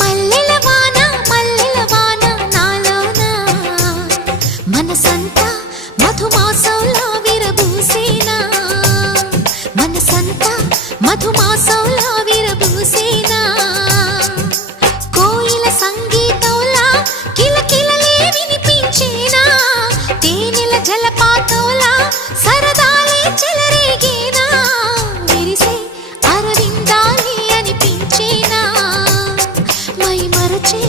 మల్లెల వాన నాలోన మనసంతా మధుమాసంలా విరబూసేనా మనసంతా మధుమాసంలా విరబూసేనా కోయిల సంగీతంలా కిలకిలలే వినిపించేనా తేనెల జలపాతంలా సరదాలే చెలరేగేనా విరిసే అరవిందాలే అనిపించేనా మై మరచే